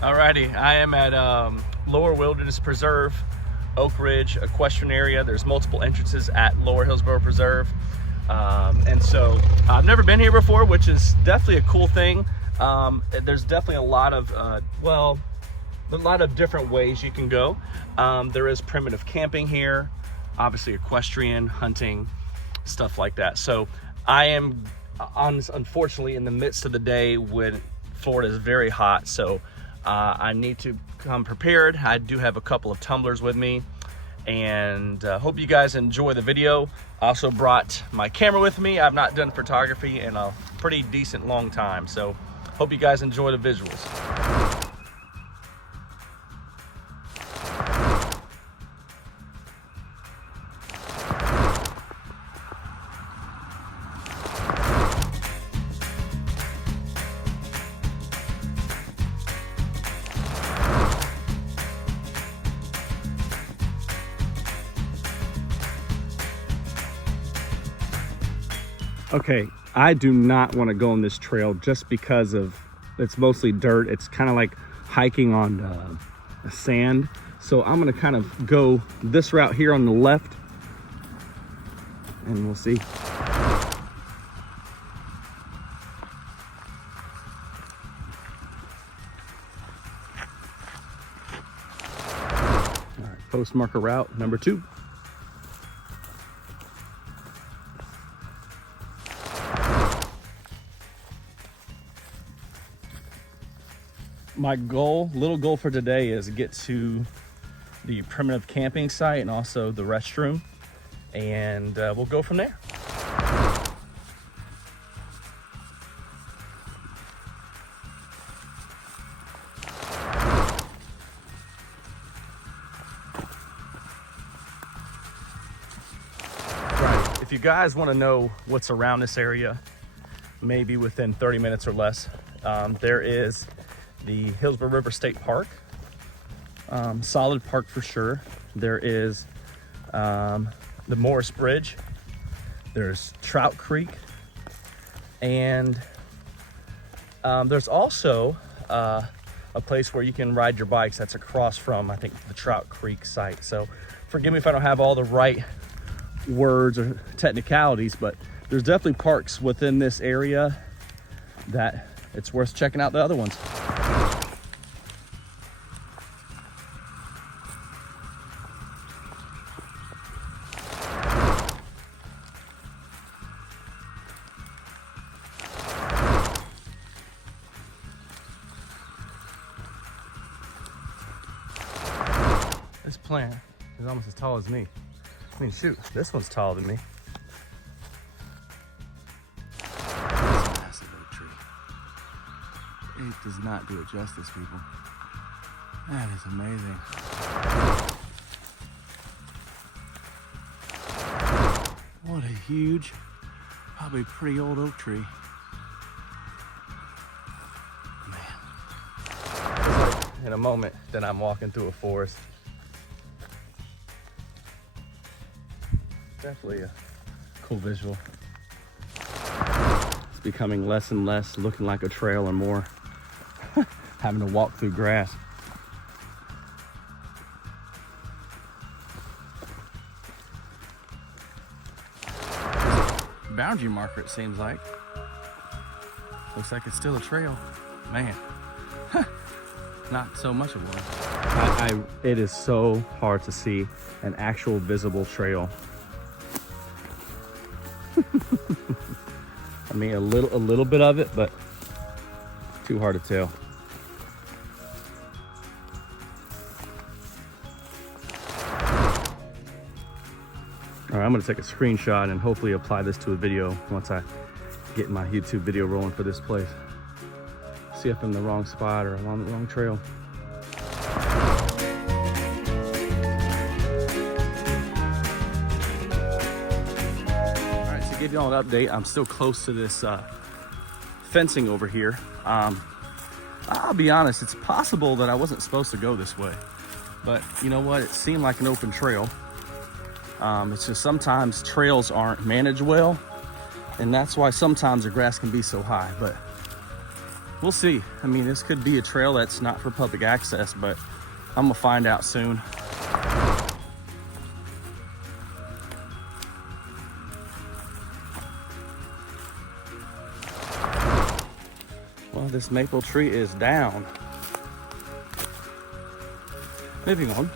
Alrighty, I am at Lower Wilderness Preserve, Oak Ridge Equestrian area. There's multiple entrances at Lower Hillsborough Preserve. And so I've never been here before, which is definitely a cool thing. There's definitely a lot of, different ways you can go. There is primitive camping here, obviously equestrian, hunting, stuff like that. So I am unfortunately in the midst of the day when Florida is very hot. So I need to come prepared. I do have a couple of tumblers with me, and hope you guys enjoy the video. I also brought my camera with me. I've not done photography in a pretty decent long time, so hope you guys enjoy the visuals. Okay, I do not want to go on this trail just because of it's mostly dirt. It's kind of like hiking on sand. So I'm going to kind of go this route here on the left, and we'll see. All right, post marker route number 2. My little goal for today is to get to the primitive camping site and also the restroom, and we'll go from there. Right, if you guys want to know what's around this area, maybe within 30 minutes or less, there is the Hillsborough River State Park, solid park for sure. There is the Morris Bridge. There's Trout Creek, and there's also a place where you can ride your bikes that's across from, I think, the Trout Creek site. So forgive me if I don't have all the right words or technicalities, but there's definitely parks within this area that it's worth checking out the other ones. This plant is almost as tall as me. I mean, shoot, this one's taller than me. That's a massive oak tree. It does not do it justice, people. That is amazing. What a huge, probably pretty old oak tree. Man. It's like in a moment that I'm walking through a forest. Definitely a cool visual. It's becoming less and less looking like a trail and more having to walk through grass. Boundary marker, it seems like. Looks like it's still a trail. Man, not so much of one. It is so hard to see an actual visible trail. I mean, a little bit of it, but too hard to tell. All right, I'm gonna take a screenshot and hopefully apply this to a video once I get my YouTube video rolling for this place. See if I'm in the wrong spot or along the wrong trail. Give you all an update. I'm still close to this fencing over here. I'll be honest, it's possible that I wasn't supposed to go this way, but you know what? It seemed like an open trail. It's just sometimes trails aren't managed well, and that's why sometimes the grass can be so high. But we'll see. I mean, this could be a trail that's not for public access, but I'm gonna find out soon. Well, this maple tree is down. Moving on.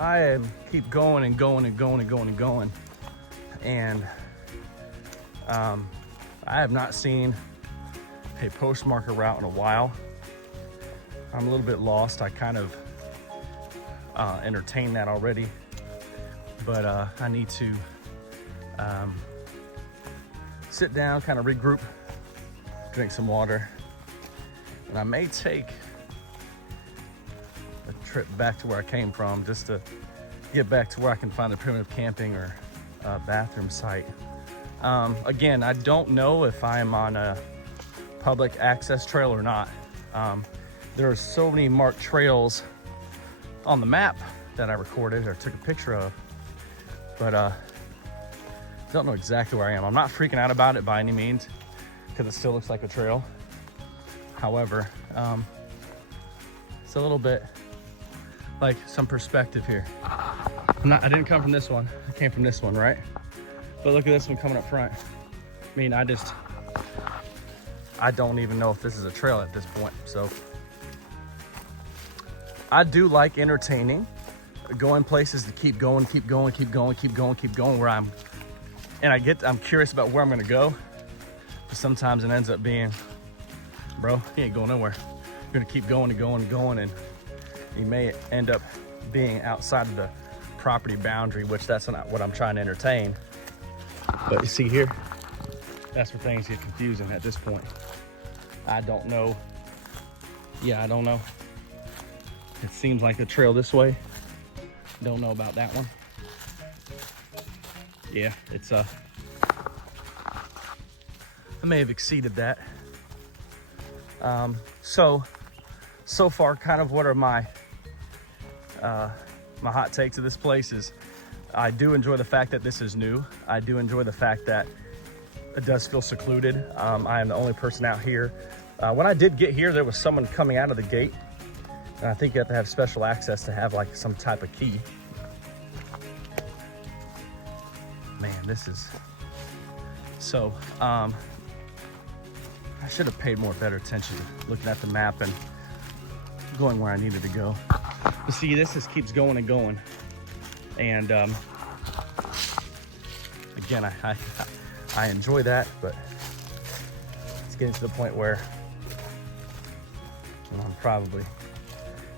I keep going and going and going and going and going, and I have not seen a postmarker route in a while. I'm a little bit lost. I kind of entertained that already, but I need to sit down, kind of regroup, drink some water, and I may take a trip back to where I came from just to get back to where I can find a primitive camping or bathroom site. Again, I don't know if I'm on a public access trail or not. There are so many marked trails on the map that I recorded or took a picture of, but don't know exactly where I am. I'm not freaking out about it by any means, because it still looks like a trail. However, it's a little bit like some perspective here. I didn't come from this one. I came from this one, right? But look at this one coming up front. I mean, I don't even know if this is a trail at this point. So I do like entertaining, going places to keep going where I'm curious about where I'm gonna go. But sometimes it ends up being, bro, you ain't going nowhere. You're gonna keep going and going and going, and you may end up being outside of the property boundary, which that's not what I'm trying to entertain. But you see here, that's where things get confusing at this point. I don't know. Yeah, I don't know. It seems like a trail this way. Don't know about that one. Yeah, it's I may have exceeded that. So far, kind of what are my my hot takes of this place is, I do enjoy the fact that this is new. I do enjoy the fact that it does feel secluded. I am the only person out here. When I did get here, there was someone coming out of the gate, and I think you have to have special access to have like some type of key. Man, this is so I should have paid better attention to looking at the map and going where I needed to go. You see, this just keeps going and going, and again, I enjoy that, but it's getting to the point where I'm probably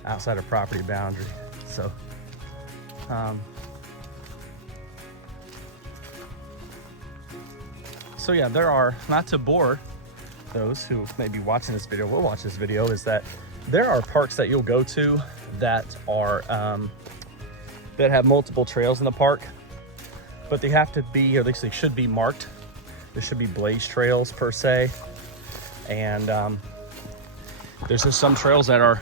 outside of property boundary. So so yeah, there are, not to bore those who may be watching this video, will watch this video, is that there are parks that you'll go to that are that have multiple trails in the park, but they have to be, or at least they should be marked. There should be blaze trails per se, and there's just some trails that are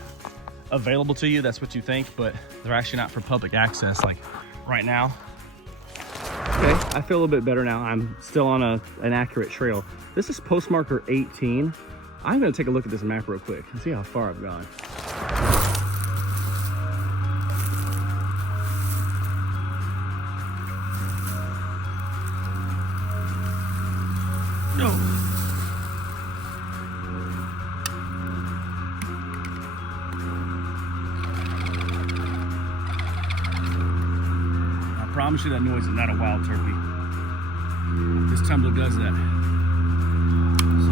available to you, that's what you think, but they're actually not for public access, like right now. Okay, I feel a little bit better now. I'm still on an accurate trail. This is postmarker 18. I'm gonna take a look at this map real quick and see how far I've gone. No. I promise you that noise is not a wild turkey. This tumbler does that. So,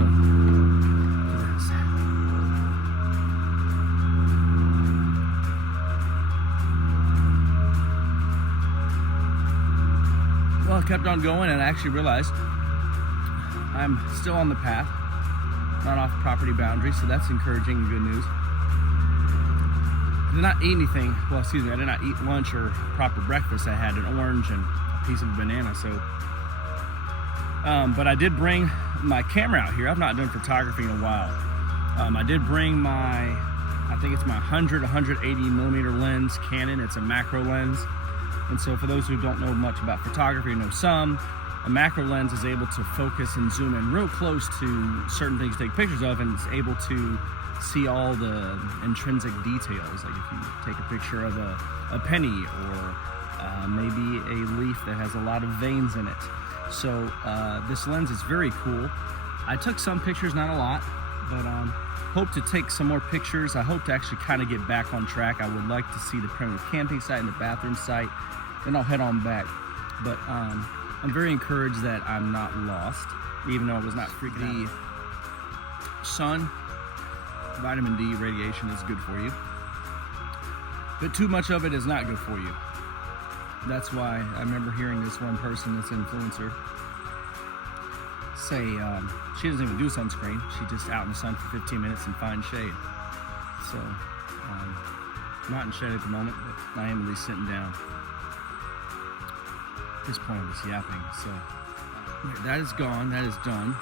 well, I kept on going and I actually realized I'm still on the path, not off property boundary, so that's encouraging and good news. I did not eat anything, well, excuse me, I did not eat lunch or proper breakfast. I had an orange and a piece of a banana, so. But I did bring my camera out here. I've not done photography in a while. I did bring my, I think it's my 180 millimeter lens Canon. It's a macro lens. And so for those who don't know much about photography, know some, a macro lens is able to focus and zoom in real close to certain things to take pictures of, and it's able to see all the intrinsic details. Like if you take a picture of a penny or maybe a leaf that has a lot of veins in it. So this lens is very cool. I took some pictures, not a lot, but hope to take some more pictures. I hope to actually kind of get back on track. I would like to see the primitive camping site and the bathroom site, then I'll head on back. But I'm very encouraged that I'm not lost, even though I was not freaking out. Sun, vitamin D radiation is good for you, but too much of it is not good for you. That's why I remember hearing this one person, this influencer, say she doesn't even do sunscreen. She's just out in the sun for 15 minutes and find shade. So, not in shade at the moment, but I am at least sitting down. At this point, I'm just yapping. So, that is gone. That is done.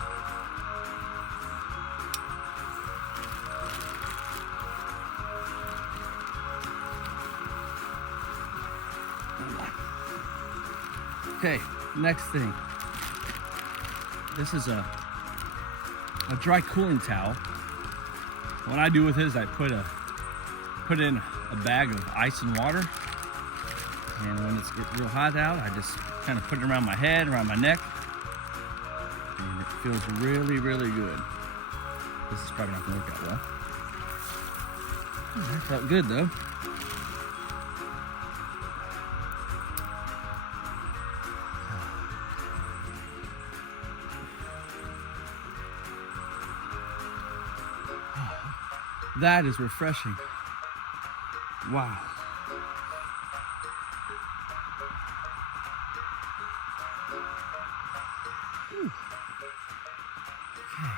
Okay, next thing. This is a dry cooling towel. What I do with it is I put it in a bag of ice and water, and when it gets real hot out, I just kind of put it around my head, around my neck, and it feels really, really good. This is probably not gonna work out well. That felt good though. That is refreshing. Wow. Whew. Okay.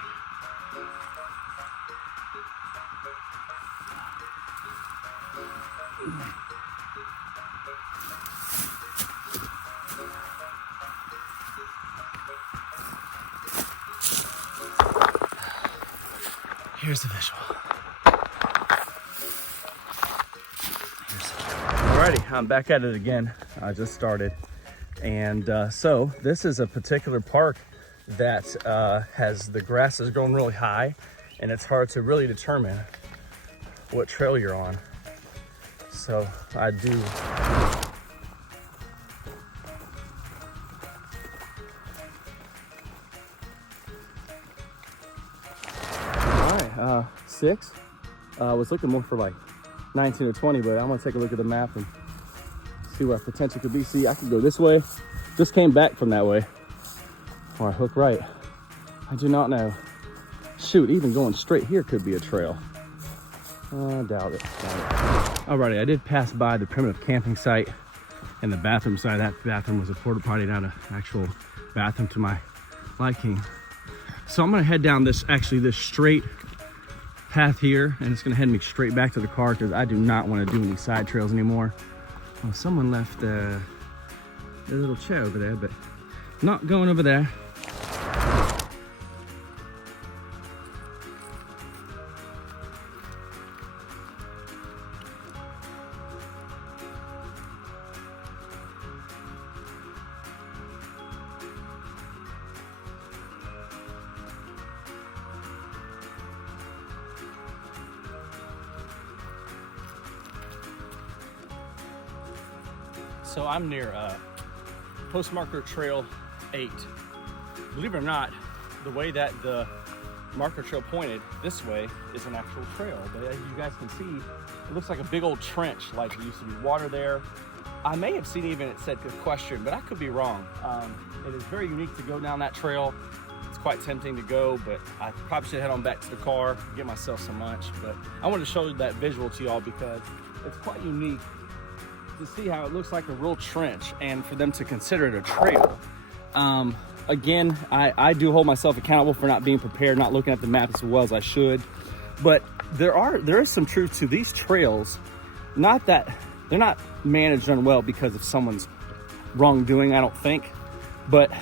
Here's the visual. Alrighty, I'm back at it again. I just started. And so this is a particular park that has the grass is growing really high, and it's hard to really determine what trail you're on. So I do. Alright, 6. I was looking more for like 19 or 20, but I'm gonna take a look at the map and see what potential could be. See, I could go this way. Just came back from that way. Or I hook right. I do not know. Shoot, even going straight here could be a trail. Doubt it. Alrighty, I did pass by the primitive camping site and the bathroom side. That bathroom was a porta potty, not an actual bathroom to my liking. So I'm gonna head down this straight path here, and it's gonna head me straight back to the car because I do not want to do any side trails anymore. Well, someone left a little chair over there, but not going over there. So I'm near postmarker trail 8. Believe it or not, the way that the marker trail pointed this way is an actual trail. But as you guys can see, it looks like a big old trench, like there used to be water there. I may have seen even it said Equestrian, but I could be wrong. It is very unique to go down that trail. It's quite tempting to go, but I probably should head on back to the car, get myself some lunch. But I wanted to show that visual to y'all because it's quite unique to see how it looks like a real trench and for them to consider it a trail. Again, I do hold myself accountable for not being prepared, not looking at the map as well as I should. But there is some truth to these trails. Not that they're not managed unwell because of someone's wrongdoing, I don't think. But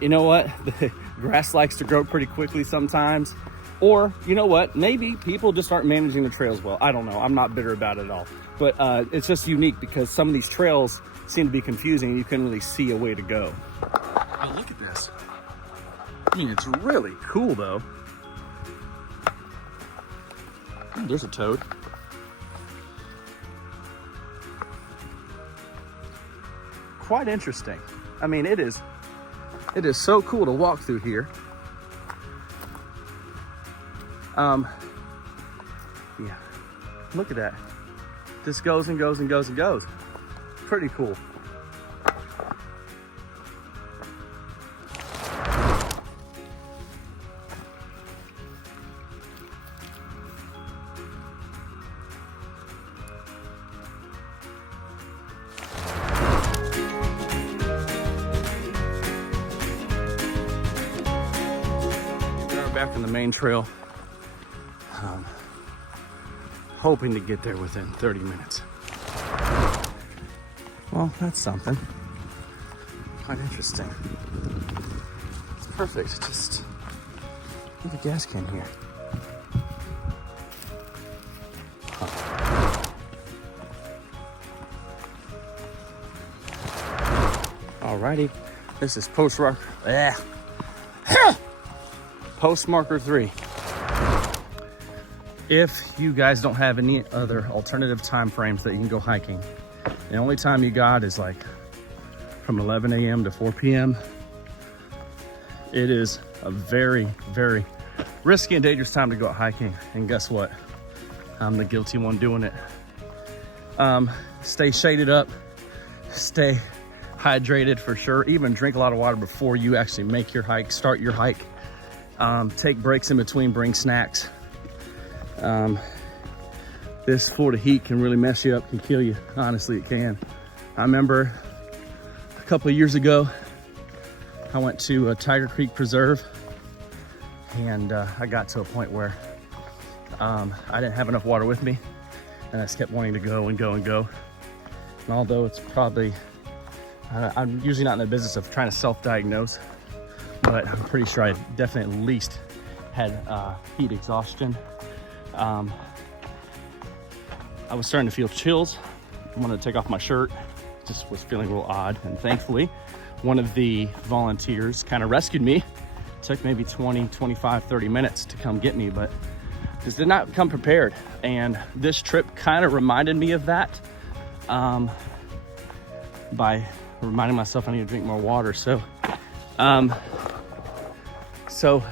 you know what? The grass likes to grow pretty quickly sometimes. Or, you know what? Maybe people just aren't managing the trails well. I don't know. I'm not bitter about it at all. But it's just unique because some of these trails seem to be confusing and you couldn't really see a way to go. Oh, look at this. I mean, it's really cool though. Oh, there's a toad. Quite interesting. I mean, it is so cool to walk through here. Yeah, look at that. This goes and goes and goes and goes. Pretty cool. We're back on the main trail. Hoping to get there within 30 minutes. Well, that's something. Quite interesting. It's perfect. Just leave a gas can here. Huh. Alrighty. This is post marker 3. If you guys don't have any other alternative time frames that you can go hiking, the only time you got is like from 11 a.m. to 4 p.m. It is a very, very risky and dangerous time to go out hiking. And guess what? I'm the guilty one doing it. Stay shaded up, stay hydrated for sure. Even drink a lot of water before you actually make your hike, start your hike. Take breaks in between, bring snacks. This Florida heat can really mess you up, can kill you. Honestly, it can. I remember a couple of years ago, I went to Tiger Creek Preserve and I got to a point where I didn't have enough water with me and I just kept wanting to go and go and go. And although it's probably, I'm usually not in the business of trying to self-diagnose, but I'm pretty sure I definitely at least had heat exhaustion. I was starting to feel chills. I wanted to take off my shirt. Just was feeling real odd. And thankfully, one of the volunteers kind of rescued me. It took maybe 20, 25, 30 minutes to come get me, but just did not come prepared. And this trip kind of reminded me of that by reminding myself I need to drink more water. So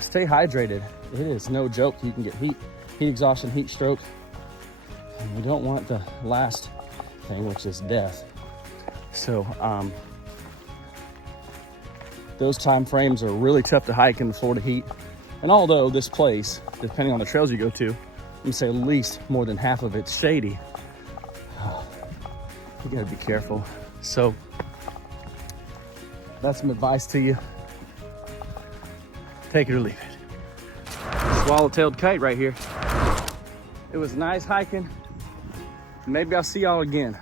stay hydrated. It is no joke. You can get heat exhaustion, heat stroke. And we don't want the last thing, which is death. So those time frames are really tough to hike in the Florida heat. And although this place, depending on the trails you go to, I'm gonna say at least more than half of it's shady, you gotta be careful. So that's some advice to you. Take it or leave it. Swallow-tailed kite right here. It was nice hiking. Maybe I'll see y'all again.